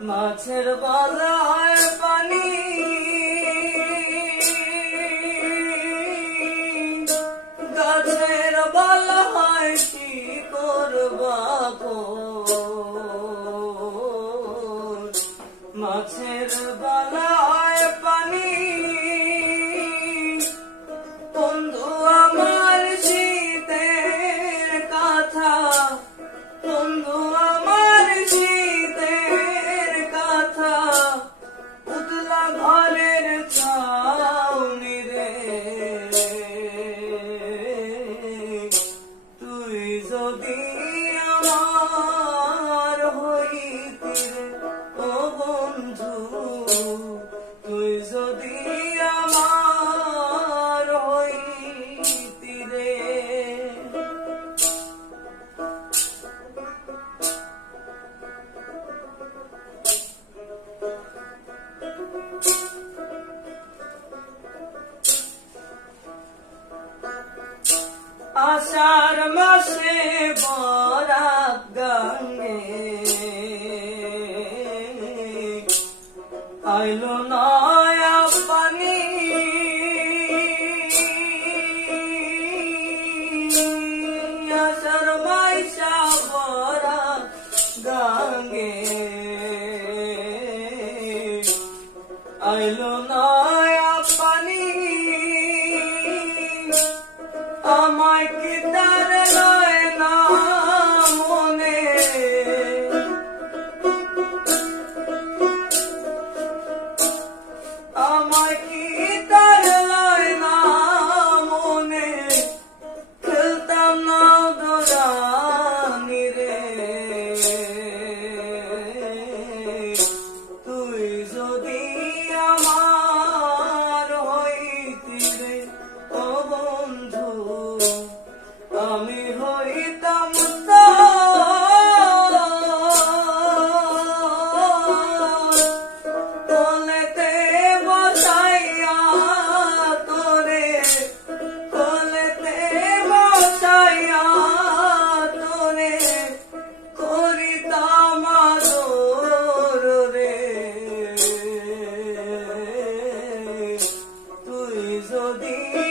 মাছের বালায় পানি। গাছের বালায় কি করবা মাছের বালায় পানি। বন্ধু আমার শীতের কথা। বন্ধু আমার হইতি আষাঢ় মাসে বরাত গঙ্গে আইলো নয়া পানি। আষাঢ় মাইশা বরাত গঙ্গে আইলো like it. 做你。